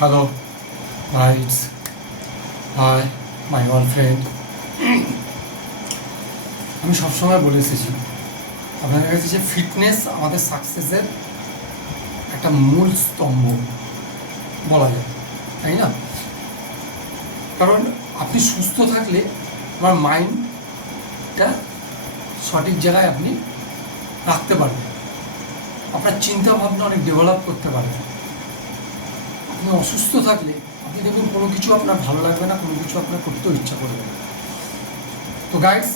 Hello, guys. Hi, my old friend. আমি সবসময় বলে এসেছি আপনাদের কাছে যে ফিটনেস আমাদের সাকসেসের একটা মূল স্তম্ভ বলা যায়, তাই না? কারণ আপনি সুস্থ থাকলে আমার মাইন্ডটা সঠিক জায়গায় আপনি রাখতে পারবেন, আপনার চিন্তা ভাবনা অনেক ডেভেলপ করতে পারবেন। আপনি অসুস্থ থাকলে আপনি দেখুন কোনো কিছু আপনার ভালো লাগবে না, কোনো কিছু আপনার করতেও ইচ্ছা করবে না। তো গাইস,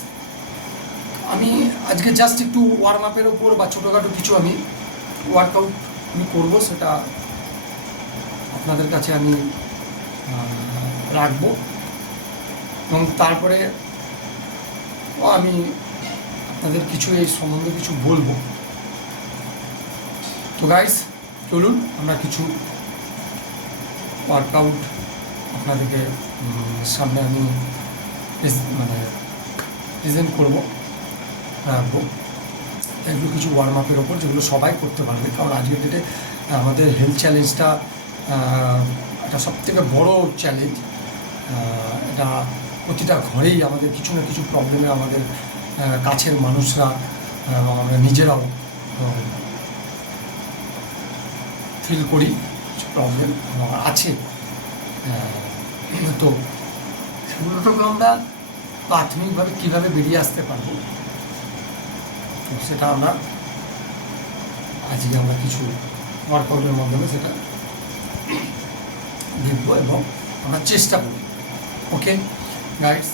আমি আজকে জাস্ট একটু ওয়ার্ম আপের ওপর বা ছোটোখাটো কিছু আমি ওয়ার্কআউট আমি করবো, সেটা আপনাদের কাছে আমি রাখবো এবং তারপরে আমি আপনাদের কিছু এই সম্বন্ধে কিছু বলবো। তো গাইস, চলুন আমরা কিছু ওয়ার্কআউট আপনাদেরকে সামনে আমি প্রেজেন্ট করবো, রাখবো এগুলো কিছু ওয়ার্ম আপের ওপর, যেগুলো সবাই করতে পারবে। কারণ আজকের ডেটে আমাদের হেলথ চ্যালেঞ্জটা একটা সবথেকে বড় চ্যালেঞ্জ। এটা প্রতিটা ঘরেই আমাদের কিছু না কিছু প্রবলেমে আমাদের কাছের মানুষরা, আমরা নিজেরাও ফিল করি কিছু প্রবলেম আছে। তো সেগুলো থেকে আমরা প্রাথমিকভাবে কীভাবে বেরিয়ে আসতে পারবো, তো সেটা আমরা আজকে আমরা কিছু ওয়ার্কআউটের মাধ্যমে সেটা দেখবো এবং আমরা চেষ্টা করি। ওকে গাইডস,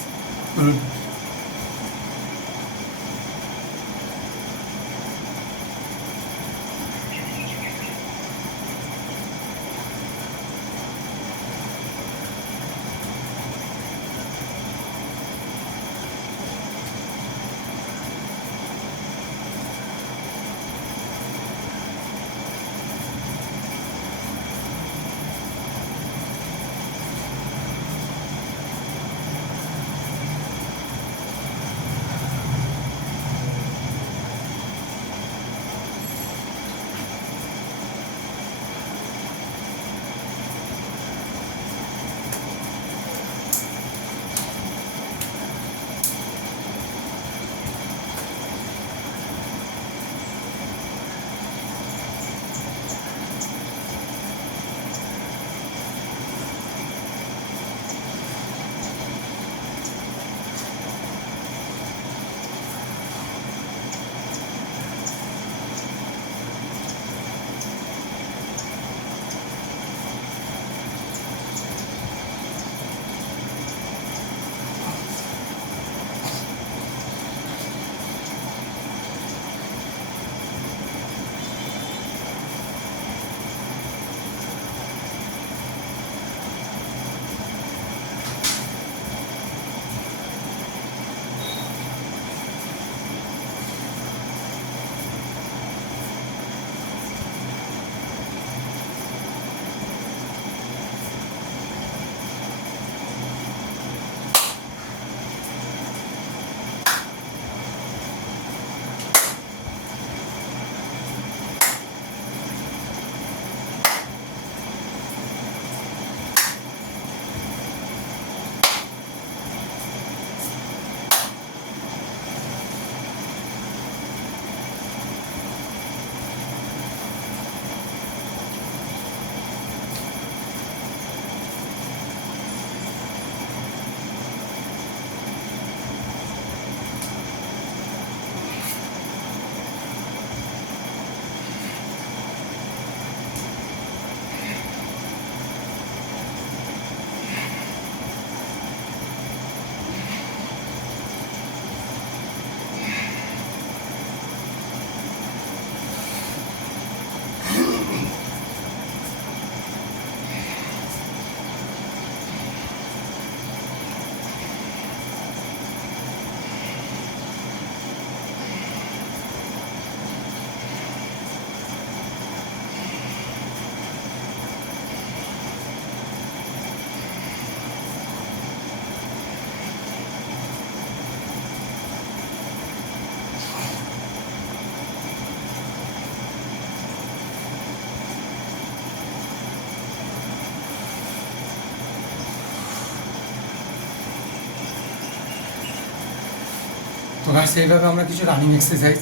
এবার সেইভাবে আমরা কিছু রানিং এক্সারসাইজ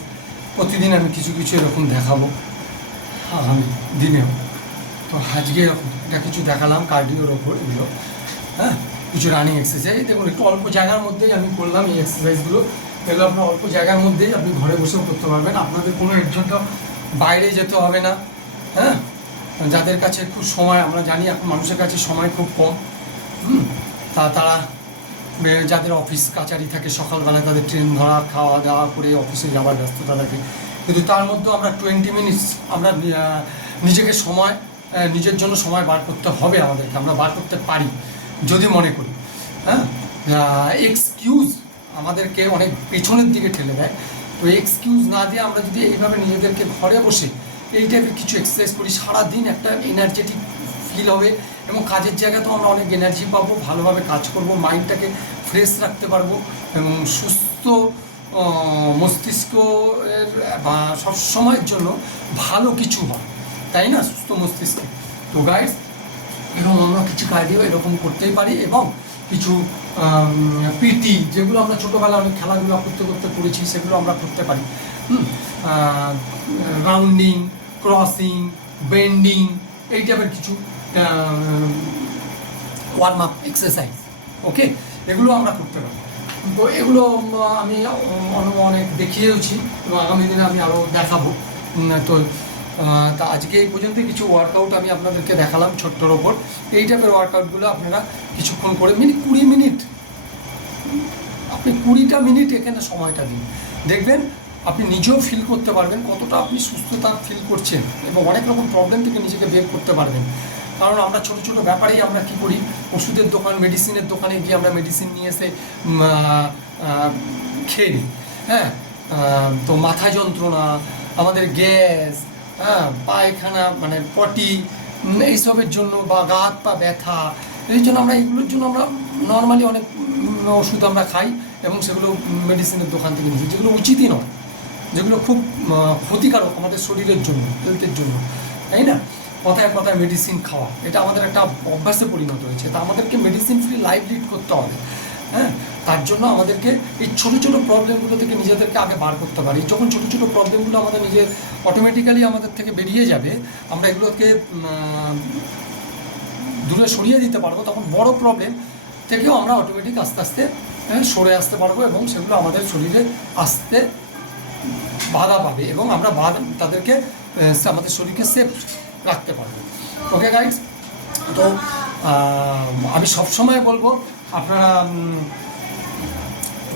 প্রতিদিন আমি কিছু কিছু এরকম দেখাবো আগামী দিনেও। তো আজকে এটা কিছু দেখালাম কার্ডিওর ওপর এগুলো, হ্যাঁ, কিছু রানিং এক্সারসাইজ। দেখুন একটু অল্প জায়গার মধ্যেই আমি করলাম এই এক্সারসাইজগুলো। এগুলো আপনার অল্প জায়গার মধ্যেই আপনি ঘরে বসেও করতে পারবেন, আপনাদের কোনো এর জন্য বাইরে যেতে হবে না। হ্যাঁ, যাদের কাছে খুব সময়, আমরা জানি এখন মানুষের কাছে সময় খুব কম, তারা যাদের অফিস কাচারি থাকে সকালবেলায়, তাদের ট্রেন ধরা, খাওয়া দাওয়া করে অফিসে যাওয়ার ব্যস্ততা থাকে, কিন্তু তার মধ্যেও আমরা 20 মিনিটস আমরা নিজেকে সময়, নিজের জন্য সময় বার করতে হবে আমাদেরকে, আমরা বার করতে পারি যদি মনে করি। হ্যাঁ, এক্সকিউজ আমাদেরকে অনেক পেছনের দিকে ঠেলে দেয়। তো এক্সকিউজ না দিয়ে আমরা যদি এইভাবে নিজেদেরকে ঘরে বসে এই টাইপের কিছু এক্সারসাইজ করি, সারাদিন একটা এনার্জেটিক ফিল হবে এবং কাজের জায়গাতেও আমরা অনেক এনার্জি পাবো, ভালোভাবে কাজ করব, মাইন্ডটাকে ফ্রেশ রাখতে পারবো এবং সুস্থ মস্তিষ্কের বা সবসময়ের জন্য ভালো কিছু হয়, তাই না, সুস্থ মস্তিষ্কে। তো গাইস, এবং আমরা কিছু কার্ডিও এরকম করতেই পারি এবং কিছু পিটি, যেগুলো আমরা ছোটোবেলায় অনেক খেলাধুলা করতে করতে করেছি, সেগুলো আমরা করতে পারি। রাউন্ডিং, ক্রসিং, বেন্ডিং, এই টাইপের কিছু ওয়ার্ম আপ এক্সারসাইজ, ওকে, এগুলো আমরা করতে পারি। তো এগুলো আমি অনেক দেখিয়েওছি এবং আগামী দিনে আমি আরও দেখাবো। তো তা আজকে এই পর্যন্ত কিছু ওয়ার্কআউট আমি আপনাদেরকে দেখালাম ছোট্টর ওপর। এই টাইপের ওয়ার্কআউটগুলো আপনারা কিছুক্ষণ করে 20 মিনিট, আপনি 20টা মিনিট এখানে সময়টা দিন, দেখবেন আপনি নিজেও ফিল করতে পারবেন কতটা আপনি সুস্থতা ফিল করছেন এবং অনেক রকম প্রবলেম থেকে নিজেকে বের করতে পারবেন। কারণ আমরা ছোটো ছোটো ব্যাপারেই আমরা কী করি, ওষুধের দোকান, মেডিসিনের দোকানে গিয়ে আমরা মেডিসিন নিয়ে এসে খেয়ে নিই। হ্যাঁ, তো মাথা যন্ত্রণা, আমাদের গ্যাস, হ্যাঁ, পায়খানা মানে পটি, এইসবের জন্য বা গা হাত পা ব্যথা, এই জন্য আমরা এইগুলোর জন্য আমরা নর্মালি অনেক ওষুধ আমরা খাই এবং সেগুলো মেডিসিনের দোকান থেকে নিই, যেগুলো উচিতই নয়, যেগুলো খুব ক্ষতিকারক আমাদের শরীরের জন্য, হেলথের জন্য, তাই না। কথায় কথায় মেডিসিন খাওয়া, এটা আমাদের একটা অভ্যাসে পরিণত হয়েছে। তা আমাদেরকে মেডিসিন ফ্রি লাইফ লিড করতে হবে। হ্যাঁ, তার জন্য আমাদেরকে এই ছোটো ছোটো প্রবলেমগুলো থেকে নিজেদেরকে আগে বার করতে পারি। যখন ছোটো ছোটো প্রবলেমগুলো আমাদের নিজের অটোমেটিক্যালি আমাদের থেকে বেরিয়ে যাবে, আমরা এগুলোকে দূরে সরিয়ে দিতে পারবো, তখন বড় প্রবলেম থেকেও আমরা অটোমেটিক আস্তে আস্তে সরে আসতে পারবো এবং সেগুলো আমাদের শরীরে আসতে বাধা পাবে এবং আমরা তাদেরকে আমাদের শরীরকে সেফ রাখতে পারবো। ওকে গাইস, তো আমি সবসময় বলবো আপনারা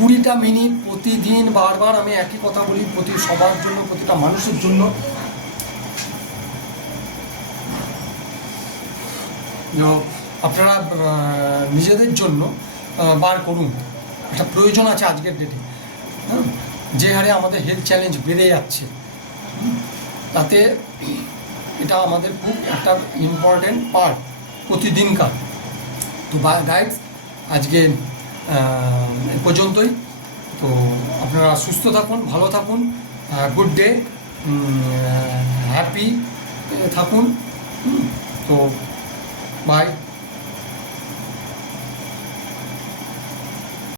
20টা মিনিট প্রতিদিন, বারবার আমি একই কথা বলি, সবার জন্য, প্রতিটা মানুষের জন্য আপনারা নিজেদের জন্য বার করুন। একটা প্রয়োজন আছে আজকের ডেটে। হ্যাঁ, যে হারে আমাদের হেলথ চ্যালেঞ্জ বেড়ে যাচ্ছে, তাতে এটা আমাদের খুব একটা ইম্পর্টেন্ট পার্ট প্রতিদিনকার। তো গাইডস, আজকে এ পর্যন্তই। তো আপনারা সুস্থ থাকুন, ভালো থাকুন, গুড ডে, হ্যাপি থাকুন। তো বাই।